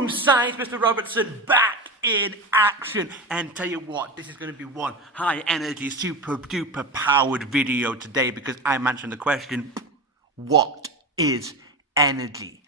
Boom! Science, Mr. Robertson, back in action. And tell you what, this is going to be one high energy, super duper powered video today because I'm answering the question, what is energy?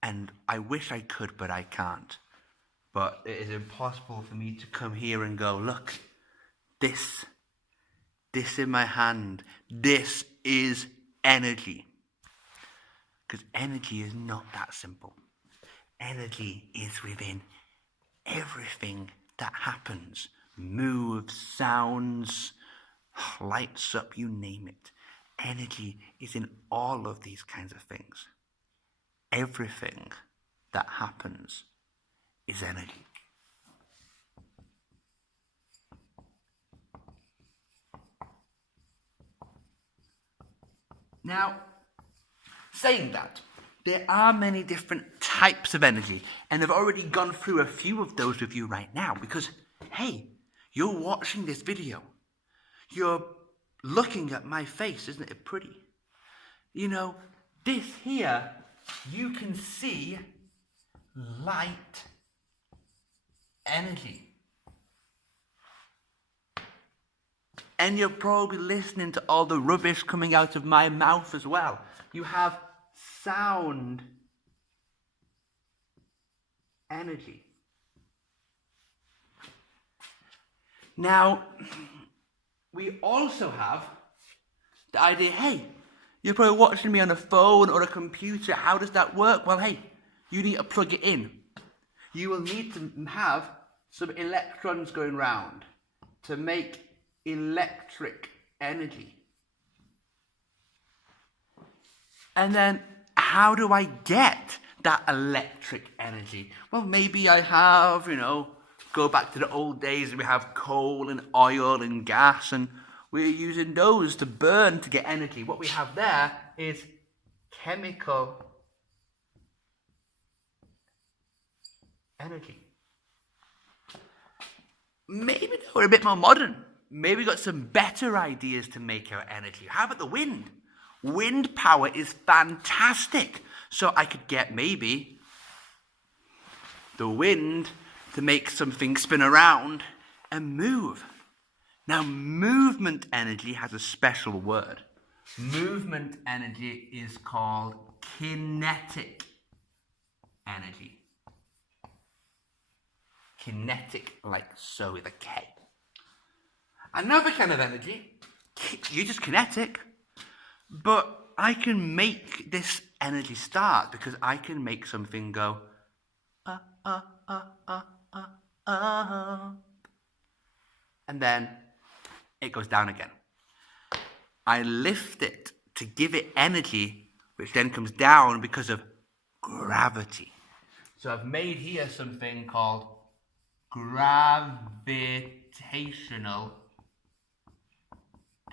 And I wish I could, but I can't. But it is impossible for me to come here and go, look, this in my hand, this is energy. Because energy is not that simple. Energy is within everything that happens. Moves, sounds, lights up, you name it. Energy is in all of these kinds of things. Everything that happens is energy. Now, saying that, there are many different types of energy, and I've already gone through a few of those with you right now because, hey, you're watching this video. You're looking at my face, isn't it pretty? You know, this here, you can see light energy. And you're probably listening to all the rubbish coming out of my mouth as well. You have sound energy. Now, we also have the idea, hey, you're probably watching me on a phone or a computer. How does that work? Well, hey, you need to plug it in. You will need to have some electrons going round to make electric energy. And then how do I get that electric energy? Well, maybe I have, go back to the old days and we have coal and oil and gas and we're using those to burn to get energy. What we have there is chemical energy. Maybe we're a bit more modern. Maybe we got some better ideas to make our energy. How about the wind? Wind power is fantastic. So I could get maybe the wind to make something spin around and move. Now, movement energy has a special word. Movement energy is called kinetic energy. Kinetic, like so with a K. Another kind of energy, you're just kinetic, but I can make this energy start because I can make something go, and then it goes down again. I lift it to give it energy, which then comes down because of gravity. So I've made here something called gravitational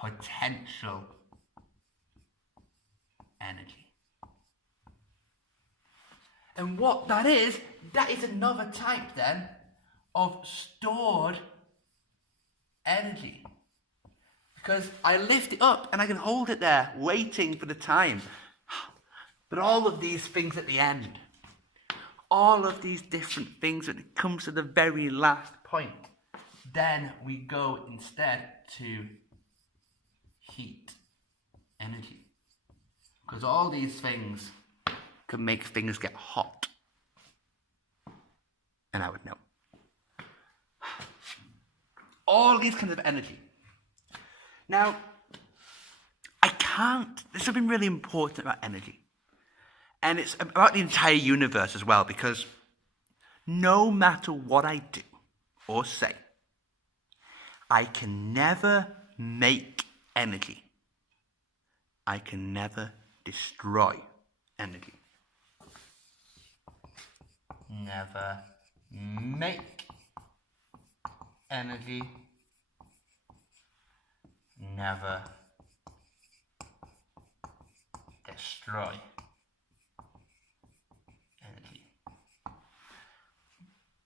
potential energy. And what that is another type then of stored energy. Because I lift it up and I can hold it there, waiting for the time. But all of these things at the end, all of these different things when it comes to the very last point, then we go instead to heat energy. Because all these things can make things get hot. And I would know. All these kinds of energy. Now, there's something really important about energy. And it's about the entire universe as well, because no matter what I do or say, I can never make energy. I can never destroy energy. Never make energy. Never destroy energy.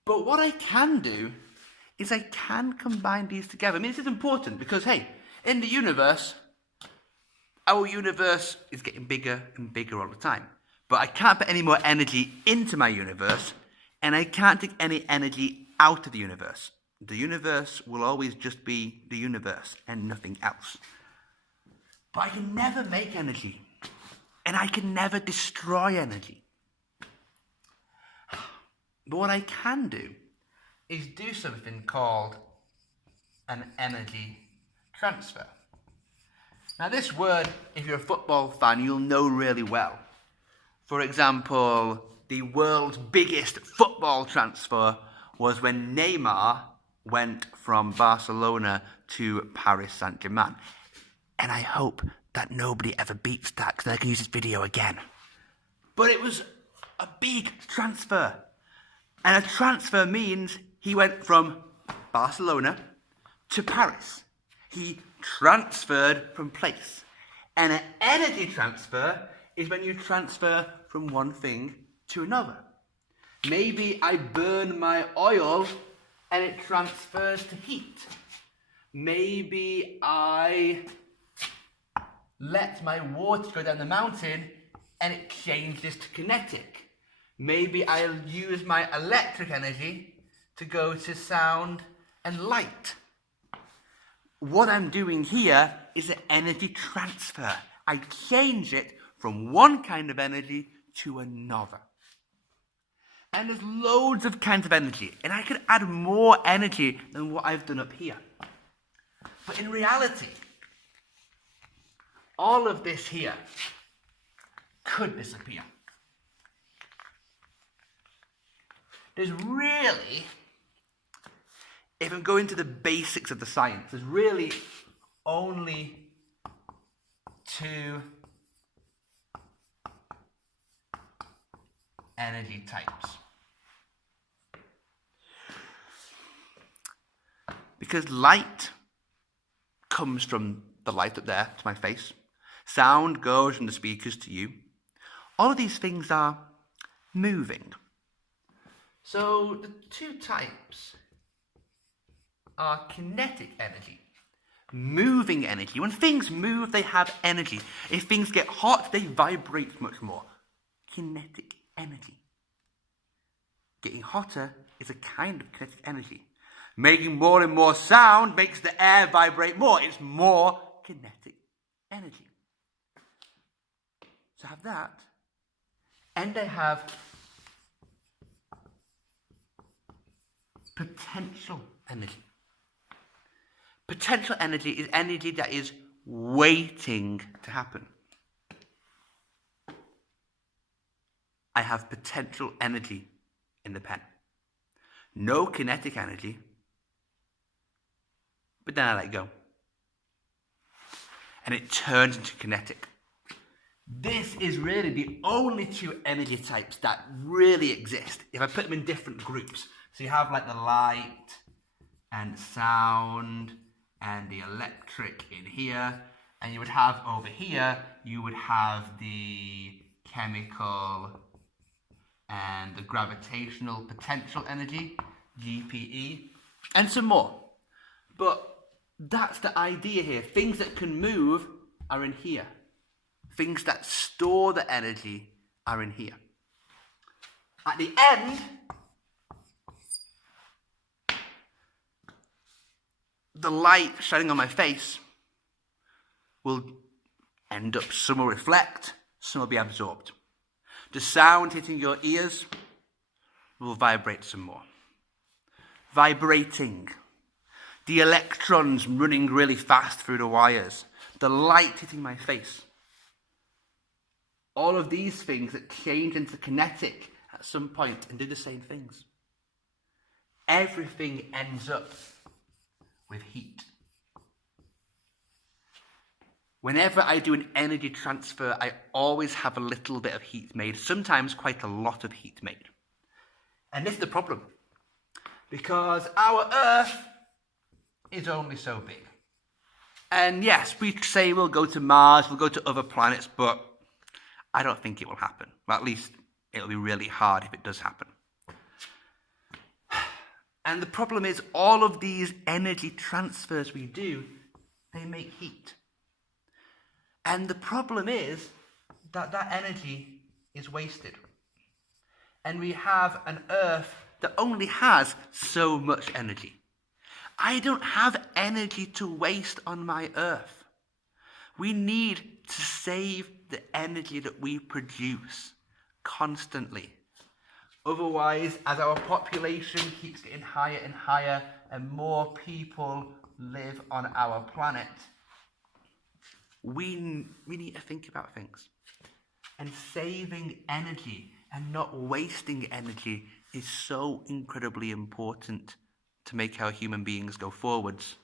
But what I can do is I can combine these together. I mean, this is important because, hey, in the universe, our universe is getting bigger and bigger all the time. But I can't put any more energy into my universe, and I can't take any energy out of the universe. The universe will always just be the universe and nothing else. But I can never make energy, and I can never destroy energy. But what I can do is do something called an energy transfer. Now this word, if you're a football fan, you'll know really well. For example, the world's biggest football transfer was when Neymar went from Barcelona to Paris Saint-Germain. And I hope that nobody ever beats that, because I can use this video again. But it was a big transfer. And a transfer means he went from Barcelona to Paris. He transferred from place. And an energy transfer is when you transfer from one thing to another. Maybe I burn my oil and it transfers to heat. Maybe I let my water go down the mountain and it changes to kinetic. Maybe I'll use my electric energy to go to sound and light. What I'm doing here is an energy transfer. I change it from one kind of energy to another. And there's loads of kinds of energy, and I could add more energy than what I've done up here. But in reality, all of this here could disappear. There's really, if I'm going to the basics of the science, there's really only two energy types. Because light comes from the light up there to my face. Sound goes from the speakers to you. All of these things are moving. So the two types are kinetic energy, moving energy. When things move, they have energy. If things get hot, they vibrate much more. Kinetic energy. Getting hotter is a kind of kinetic energy. Making more and more sound makes the air vibrate more. It's more kinetic energy. So I have that. And I have potential energy. Potential energy is energy that is waiting to happen. I have potential energy in the pen. No kinetic energy, but then I let go. And it turns into kinetic. This is really the only two energy types that really exist. If I put them in different groups. So you have like the light and sound and the electric in here. And you would have over here, you would have the chemical and the gravitational potential energy, GPE, and some more. But that's the idea here. Things that can move are in here. Things that store the energy are in here. At the end, the light shining on my face will end up, some will reflect, some will be absorbed. The sound hitting your ears will vibrate some more. Vibrating. The electrons running really fast through the wires. The light hitting my face. All of these things that change into kinetic at some point and do the same things. Everything ends up with heat. Whenever I do an energy transfer, I always have a little bit of heat made, sometimes quite a lot of heat made. And this is the problem, because our Earth is only so big. And yes, we say we'll go to Mars, we'll go to other planets, but I don't think it will happen. Well, at least it'll be really hard if it does happen. And the problem is, all of these energy transfers we do, they make heat. And the problem is that that energy is wasted. And we have an Earth that only has so much energy. I don't have energy to waste on my Earth. We need to save the energy that we produce constantly. Otherwise, as our population keeps getting higher and higher and more people live on our planet, we need to think about things. And saving energy and not wasting energy is so incredibly important to make our human beings go forwards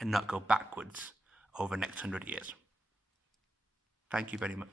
and not go backwards over the next 100 years. Thank you very much.